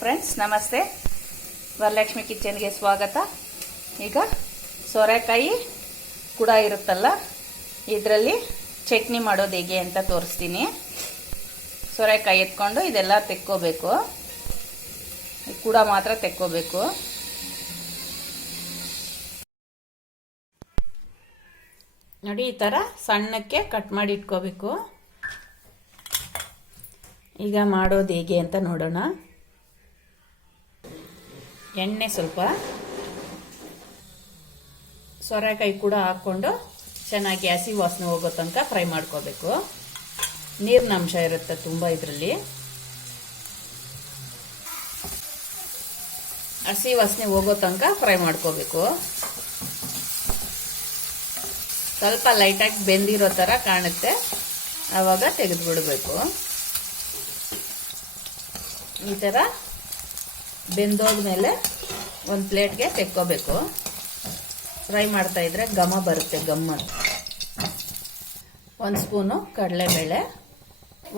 Friends, ನಮಸ್ತೆ. ವರಲಕ್ಷ್ಮಿ ಕಿಚನ್ಗೆ ಸ್ವಾಗತ. ಈಗ ಸೋರೆಕಾಯಿ ಕೂಡ ಇರುತ್ತಲ್ಲ, ಇದರಲ್ಲಿ ಚಟ್ನಿ ಮಾಡೋದು ಹೇಗೆ ಅಂತ ತೋರಿಸ್ತೀನಿ. ಸೋರೆಕಾಯಿ ಎತ್ಕೊಂಡು ಇದೆಲ್ಲ ತೆಕ್ಕೋಬೇಕು, ಕೂಡ ಮಾತ್ರ ತೆಕ್ಕೋಬೇಕು. ನೋಡಿ, ಈ ಥರ ಸಣ್ಣಕ್ಕೆ ಕಟ್ ಮಾಡಿ ಇಟ್ಕೋಬೇಕು. ಈಗ ಮಾಡೋದು ಹೇಗೆ ಅಂತ ನೋಡೋಣ. ಎಣ್ಣೆ ಸ್ವಲ್ಪ, ಸೋರೆಕಾಯಿ ಕೂಡ ಹಾಕ್ಕೊಂಡು ಚೆನ್ನಾಗಿ ಹಸಿ ವಾಸನೆ ಹೋಗೋ ತನಕ ಫ್ರೈ ಮಾಡ್ಕೋಬೇಕು. ನೀರಿನ ಅಂಶ ಇರುತ್ತೆ ತುಂಬ ಇದರಲ್ಲಿ. ಹಸಿ ವಾಸನೆ ಹೋಗೋ ತನಕ ಫ್ರೈ ಮಾಡ್ಕೋಬೇಕು. ಸ್ವಲ್ಪ ಲೈಟಾಗಿ ಬೆಂದಿರೋ ಥರ ಕಾಣುತ್ತೆ, ಆವಾಗ ತೆಗೆದು ಬಿಡಬೇಕು. ಈ ಥರ ಬೆಂದೋದ್ಮೇಲೆ ಒಂದು ಪ್ಲೇಟ್ಗೆ ತೆಕ್ಕೋಬೇಕು. ಫ್ರೈ ಮಾಡ್ತಾ ಇದ್ರೆ ಘಮ ಬರುತ್ತೆ, ಗಮ್ಮ. 1 ಸ್ಪೂನು ಕಡಲೆಬೇಳೆ,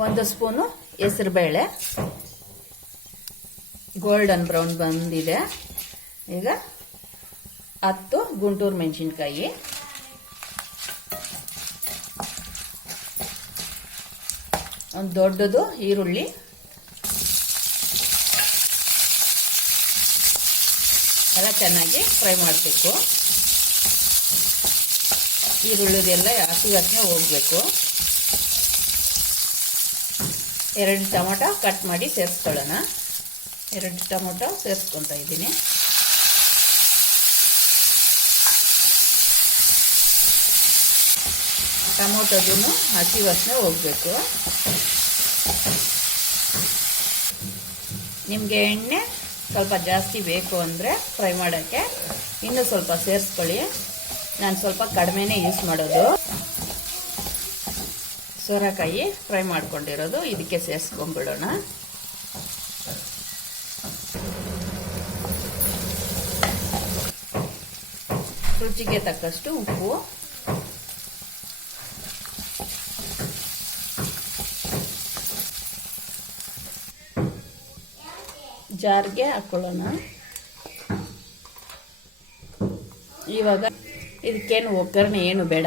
1 ಸ್ಪೂನು ಹೆಸರುಬೇಳೆ, ಗೋಲ್ಡನ್ ಬ್ರೌನ್ ಬಂದಿದೆ. ಈಗ 10 ಗುಂಟೂರು ಮೆಣಸಿನ್ಕಾಯಿ, ಒಂದು ದೊಡ್ಡದು ಈರುಳ್ಳಿ, ಎಲ್ಲ ಚೆನ್ನಾಗಿ ಫ್ರೈ ಮಾಡಬೇಕು. ಈರುಳ್ಳಿದೆಲ್ಲ ಹಸಿ ವಾಸನೆ ಹೋಗಬೇಕು. 2 ಟೊಮೊಟೊ ಕಟ್ ಮಾಡಿ ಸೇರಿಸ್ಕೊಳ್ಳೋಣ. 2 ಟೊಮೊಟೊ ಸೇರಿಸ್ಕೊತಾ ಇದ್ದೀನಿ. ಟೊಮೊಟೊದೂ ಹಸಿ ವಾಸನೆ ಹೋಗಬೇಕು. ನಿಮಗೆ ಎಣ್ಣೆ ಸ್ವಲ್ಪ ಜಾಸ್ತಿ ಬೇಕು ಅಂದರೆ ಫ್ರೈ ಮಾಡೋಕ್ಕೆ ಇನ್ನೂ ಸ್ವಲ್ಪ ಸೇರಿಸ್ಕೊಳ್ಳಿ. ನಾನು ಸ್ವಲ್ಪ ಕಡಿಮೆನೇ ಯೂಸ್ ಮಾಡೋದು. ಸೋರೆಕಾಯಿ ಫ್ರೈ ಮಾಡ್ಕೊಂಡಿರೋದು ಇದಕ್ಕೆ ಸೇರಿಸ್ಕೊಂಡ್ಬಿಡೋಣ. ರುಚಿಗೆ ತಕ್ಕಷ್ಟು ಉಪ್ಪು, ಜಾರ್ಗೆ ಹಾಕೊಳ್ಳೋಣ. ಇವಾಗ ಇದಕ್ಕೇನು ಒಗ್ಗರಣೆ ಏನು ಬೇಡ,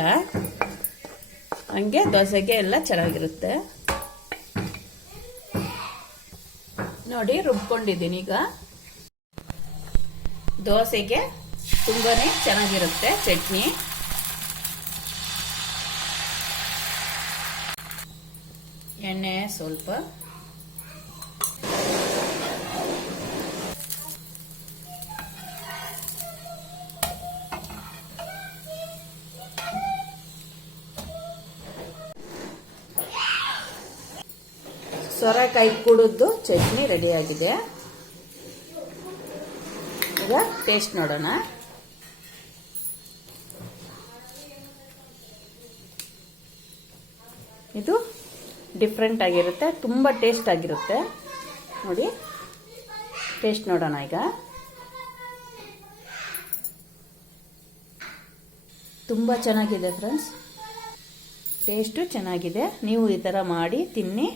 ಹಂಗೆ ದೋಸೆಗೆ ಎಲ್ಲ ಚೆನ್ನಾಗಿರುತ್ತೆ. ನೋಡಿ, ರುಬ್ಕೊಂಡಿದ್ದೀನಿ. ಈಗ ದೋಸೆಗೆ ತುಂಬಾನೇ ಚೆನ್ನಾಗಿರುತ್ತೆ ಚಟ್ನಿ. ಎಣ್ಣೆ ಸ್ವಲ್ಪ, ಸೋರೆಕಾಯಿ ಕೂಡದ್ದು ಚಟ್ನಿ ರೆಡಿಯಾಗಿದೆ. ಈಗ ಟೇಸ್ಟ್ ನೋಡೋಣ. ಇದು ಡಿಫ್ರೆಂಟ್ ಆಗಿರುತ್ತೆ, ತುಂಬ ಟೇಸ್ಟ್ ಆಗಿರುತ್ತೆ. ನೋಡಿ, ಟೇಸ್ಟ್ ನೋಡೋಣ. ಈಗ ತುಂಬ ಚೆನ್ನಾಗಿದೆ ಫ್ರೆಂಡ್ಸ್, ಟೇಸ್ಟು ಚೆನ್ನಾಗಿದೆ. ನೀವು ಈ ಥರ ಮಾಡಿ ತಿನ್ನಿ.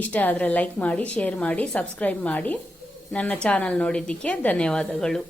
ಇಷ್ಟ ಆದರೆ ಲೈಕ್ ಮಾಡಿ, ಶೇರ್ ಮಾಡಿ, ಸಬ್ಸ್ಕ್ರೈಬ್ ಮಾಡಿ. ನನ್ನ ಚಾನಲ್ ನೋಡಿದ್ದಕ್ಕೆ ಧನ್ಯವಾದಗಳು.